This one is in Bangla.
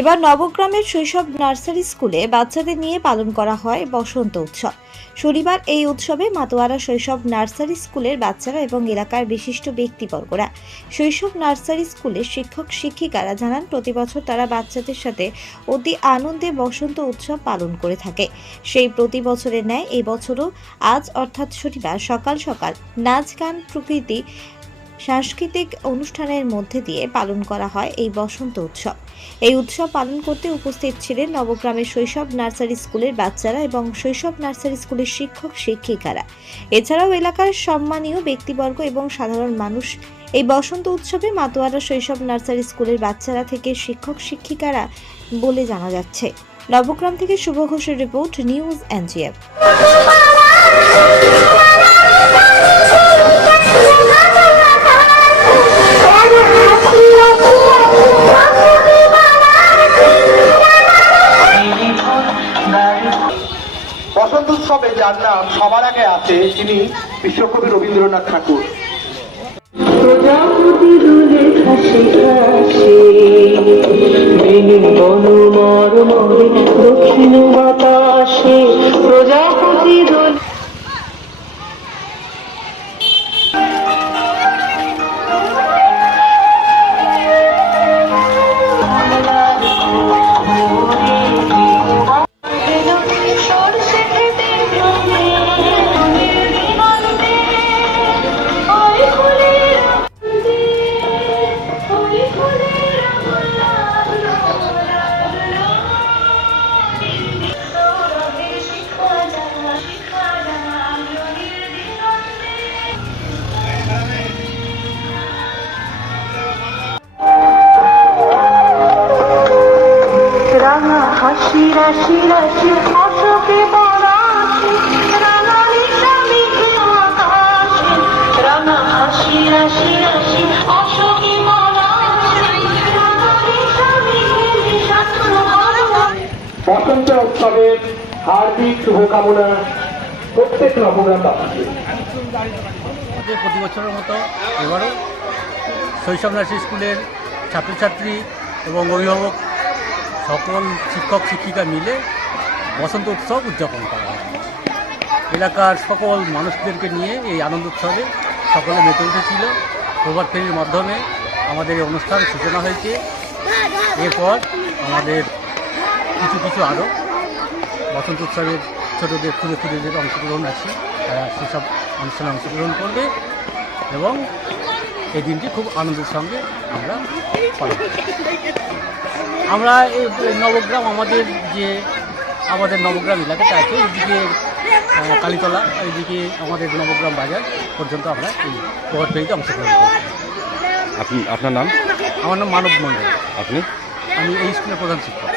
এবার নবগ্রামের শৈশব নার্সারি স্কুলে বাচ্চাদের নিয়ে পালন করা হয় বসন্ত উৎসব। শনিবার এই উৎসবে মাতোয়ারা শৈশব নার্সারি স্কুলের বাচ্চারা এবং এলাকার বিশিষ্ট ব্যক্তিবর্গরা শৈশব নার্সারি স্কুলের শিক্ষক শিক্ষিকারা জানান, প্রতি বছর তারা বাচ্চাদের সাথে অতি আনন্দে বসন্ত উৎসব পালন করে থাকে। সেই প্রতি বছরের ন্যায় এই বছরও আজ, অর্থাৎ শনিবার, সকাল সকাল নাচ গান প্রকৃতি সাংস্কৃতিক অনুষ্ঠানের মধ্যে দিয়ে পালন করা হয় এই বসন্ত উৎসব। এই উৎসব পালন করতে উপস্থিত ছিলেন নবগ্রামের শৈশব নার্সারি স্কুলের বাচ্চারা এবং শৈশব নার্সারি স্কুলের শিক্ষক, শিক্ষিকারা। এছাড়াও এলাকার সম্মানীয় ব্যক্তিবর্গ এবং সাধারণ মানুষ এই বসন্ত উৎসবে মাতোয়ারা শৈশব নার্সারি স্কুলের বাচ্চারা থেকে শিক্ষক, শিক্ষিকারা বলে জানা যাচ্ছে। নবগ্রাম থেকে শুভ ঘোষের রিপোর্ট, নিউজ এনজিএফ। যার নাম সবার আগে আছে তিনি বিশ্বকবি রবীন্দ্রনাথ ঠাকুর। হাসি রাশি রাশি অশোকে পরাশি রাঙা নিশামিকে আকাশে রাঙা হাসি রাশি রাশি অশোকে পরাশি রাঙা নিশামিকে নিশাস্ত্র বসন্ত উৎসবের হার্দিক শুভকামনা প্রত্যেক নবগ্রামবাসী আমাদের প্রতি বছরের মতো এবারও শৈশব নার্সারি স্কুলের ছাত্রছাত্রী এবং অভিভাবক সকল শিক্ষক, শিক্ষিকা মিলে বসন্ত উৎসব উদযাপন করা হয়। এলাকার সকল মানুষদেরকে নিয়ে এই আনন্দ উৎসবে সকলে মেতে উঠেছিল। প্রভাত ফেরির মাধ্যমে আমাদের এই অনুষ্ঠান সূচনা হয়েছে। এরপর আমাদের কিছু কিছু আরও বসন্ত উৎসবের ছোটোদের ক্ষুদে ক্ষুদেদের অংশগ্রহণ আছে। তারা সেসব অনুষ্ঠানে অংশগ্রহণ করবে এবং এই দিনটি খুব আনন্দের সঙ্গে আমরা পালন করি। আমরা এই নবগ্রাম আমাদের যে আমাদের নবগ্রাম এলাকাটা আছে এইদিকে কালীতলা এইদিকে আমাদের নবগ্রাম বাজার পর্যন্ত আমরা এই প্রভাত ফেরিতে অংশগ্রহণ করি। আপনি আপনার নাম? আমার নাম মানব মণ্ডল। আপনি? আমি এই স্কুলের প্রধান শিক্ষক।